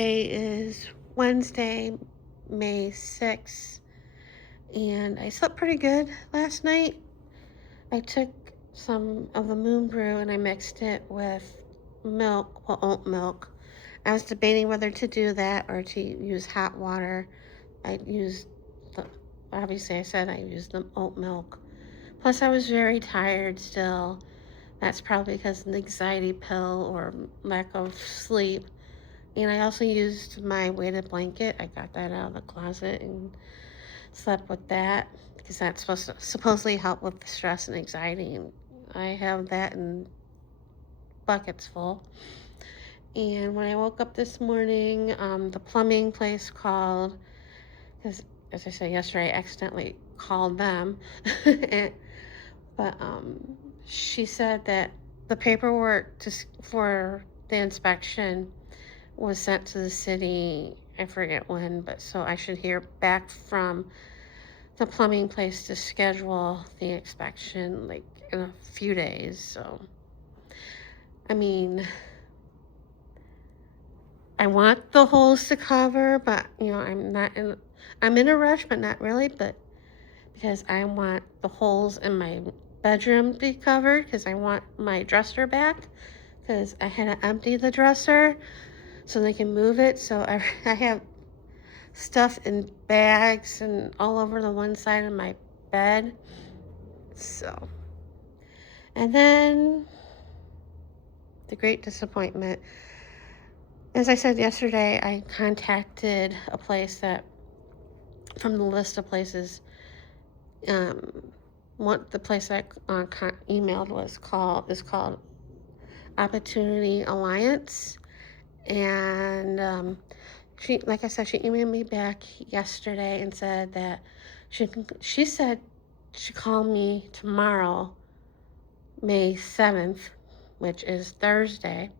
Today is Wednesday, May 6th, and I slept pretty good last night. I took some of the moon brew and I mixed it with milk, well, oat milk. I was debating whether to do that or to use hot water. I used the, obviously, I said I used the oat milk. Plus, I was very tired still. That's probably because of an anxiety pill or lack of sleep. And I also used my weighted blanket. I got that out of the closet and slept with that because that's supposed to supposedly help with the stress and anxiety. And I have that in buckets full. And when I woke up this morning, the plumbing place called because, as I said yesterday, I accidentally called them. But she said that the paperwork for the inspection was sent to the city. I forget when, but so I should hear back from the plumbing place to schedule the inspection like in a few days. So, I mean, I want the holes to cover, but I'm in a rush, but not really, but because I want the holes in my bedroom to be covered because I want my dresser back because I had to empty the dresser so they can move it. So I have stuff in bags and all over the one side of my bed. So, and then the great disappointment. As I said yesterday, I contacted a place that, from the list of places, the place I emailed is called Opportunity Alliance, and she, like I said, she emailed me back yesterday and said that she said she called me tomorrow, May 7th, which is Thursday,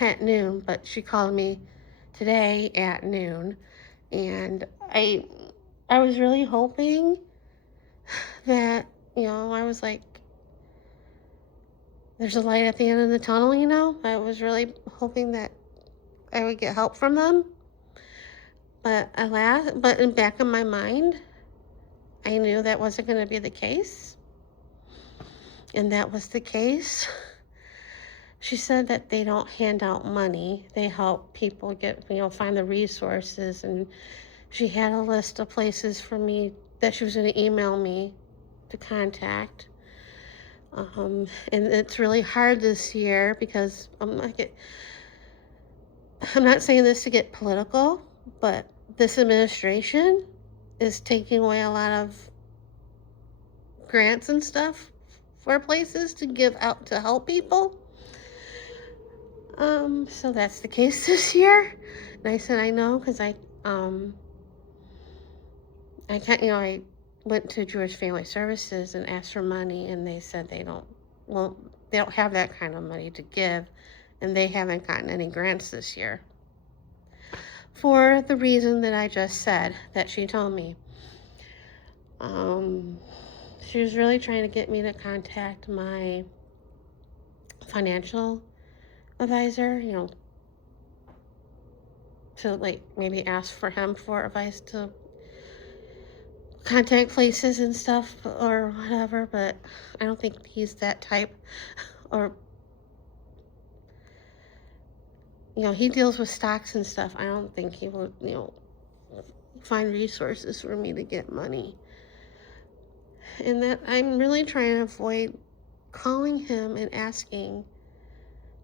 at noon, but she called me today at noon, and I was really hoping that, I was like, there's a light at the end of the tunnel. I was really hoping that I would get help from them. But but in back of my mind, I knew that wasn't going to be the case. And that was the case. She said that they don't hand out money. They help people find the resources. And she had a list of places for me that she was going to email me to contact. And it's really hard this year because I'm not saying this to get political, but this administration is taking away a lot of grants and stuff for places to give out to help people. So that's the case this year. And I said I know because I can't, I went to Jewish Family Services and asked for money, and they said they don't have that kind of money to give, and they haven't gotten any grants this year. For the reason that I just said, that she told me. She was really trying to get me to contact my financial advisor, to maybe ask for him for advice to contact places and stuff or whatever, but I don't think he's that type. Or, he deals with stocks and stuff. I don't think he would, find resources for me to get money. And that I'm really trying to avoid calling him and asking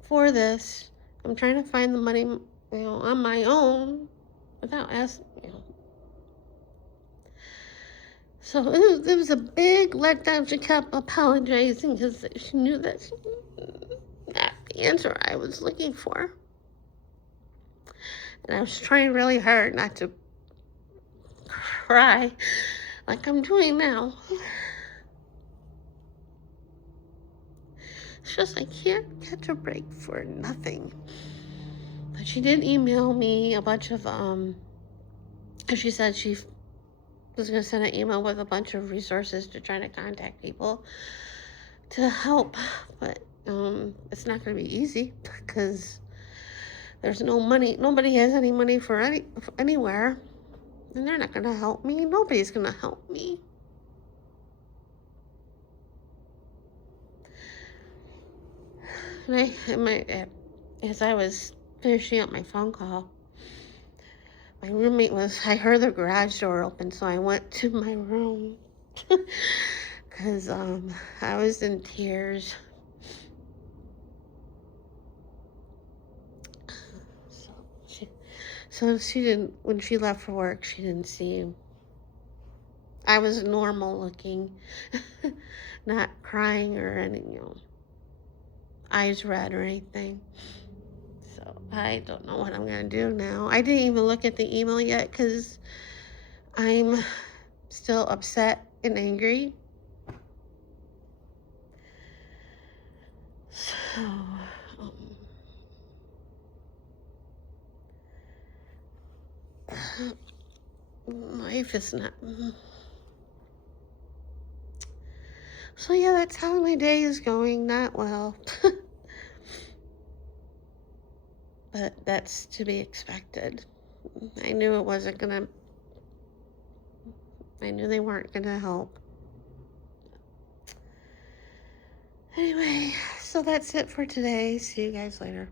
for this. I'm trying to find the money, on my own without asking, So it was a big letdown. She kept apologizing because she knew that she got the answer I was looking for. And I was trying really hard not to cry like I'm doing now. It's just I can't catch a break for nothing. But she did email me a bunch of, she said she was going to send an email with a bunch of resources to try to contact people to help. But it's not going to be easy because There's no money. Nobody has any money for anywhere. And they're not going to help me. Nobody's going to help me. As I was finishing up my phone call, my roommate I heard the garage door open, so I went to my room because I was in tears. So she didn't, when she left for work, she didn't see. I was normal looking, not crying or any, eyes red or anything. So I don't know what I'm going to do now. I didn't even look at the email yet because I'm still upset and angry. So, life is not. So yeah, that's how my day is going. Not well. But that's to be expected. I knew it wasn't gonna, I knew they weren't gonna help. Anyway, so that's it for today. See you guys later.